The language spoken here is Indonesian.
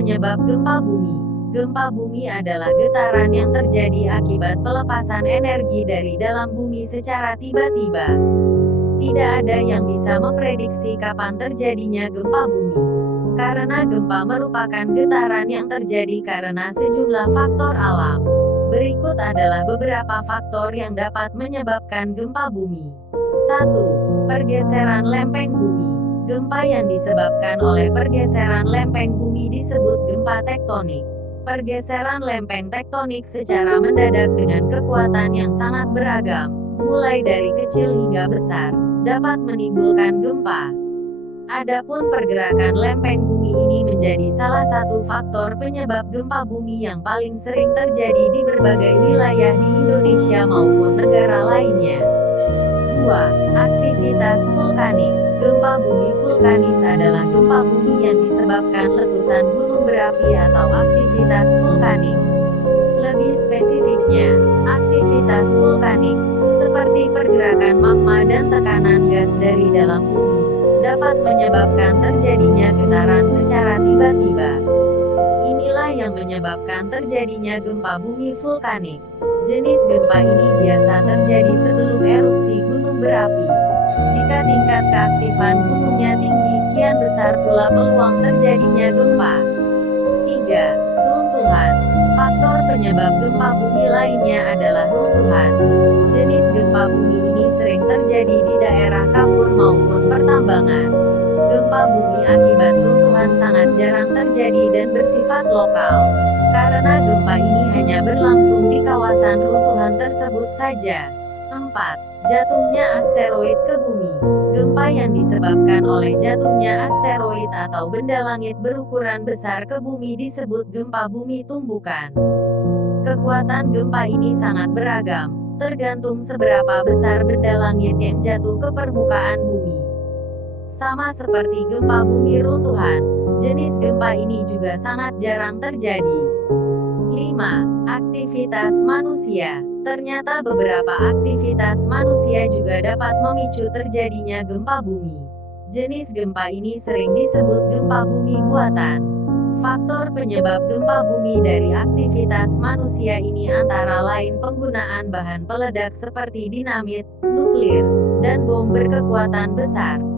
penyebab gempa bumi. Gempa bumi adalah getaran yang terjadi akibat pelepasan energi dari dalam bumi secara tiba-tiba. Tidak ada yang bisa memprediksi kapan terjadinya gempa bumi. Karena gempa merupakan getaran yang terjadi karena sejumlah faktor alam. Berikut adalah beberapa faktor yang dapat menyebabkan gempa bumi. 1. Pergeseran lempeng bumi. Gempa yang disebabkan oleh pergeseran lempeng bumi disebut gempa tektonik. Pergeseran lempeng tektonik secara mendadak dengan kekuatan yang sangat beragam, mulai dari kecil hingga besar, dapat menimbulkan gempa. Adapun pergerakan lempeng bumi ini menjadi salah satu faktor penyebab gempa bumi yang paling sering terjadi di berbagai wilayah di Indonesia maupun negara lainnya. 2. Aktivitas vulkanik. Gempa bumi vulkanis adalah gempa bumi yang disebabkan letusan gunung berapi atau aktivitas vulkanik. Lebih spesifiknya, aktivitas vulkanik, seperti pergerakan magma dan tekanan gas dari dalam bumi, dapat menyebabkan terjadinya getaran secara tiba-tiba. Inilah yang menyebabkan terjadinya gempa bumi vulkanik. Jenis gempa ini biasa terjadi sebelum erupsi gunung berapi. Jika tingkat keaktifan gunungnya tinggi, kian besar pula peluang terjadinya gempa. 3. Runtuhan. Faktor penyebab gempa bumi lainnya adalah runtuhan. Jenis gempa bumi ini sering terjadi di daerah kapur maupun pertambangan. Gempa bumi akibat runtuhan sangat jarang terjadi dan bersifat lokal. Karena gempa ini hanya berlangsung di kawasan runtuhan tersebut saja. 4. Jatuhnya asteroid ke bumi. Gempa yang disebabkan oleh jatuhnya asteroid atau benda langit berukuran besar ke bumi disebut gempa bumi tumbukan. Kekuatan gempa ini sangat beragam, tergantung seberapa besar benda langit yang jatuh ke permukaan bumi. Sama seperti gempa bumi runtuhan, jenis gempa ini juga sangat jarang terjadi. 5. Aktivitas manusia. Ternyata beberapa aktivitas manusia juga dapat memicu terjadinya gempa bumi. Jenis gempa ini sering disebut gempa bumi buatan. Faktor penyebab gempa bumi dari aktivitas manusia ini antara lain penggunaan bahan peledak seperti dinamit, nuklir, dan bom berkekuatan besar.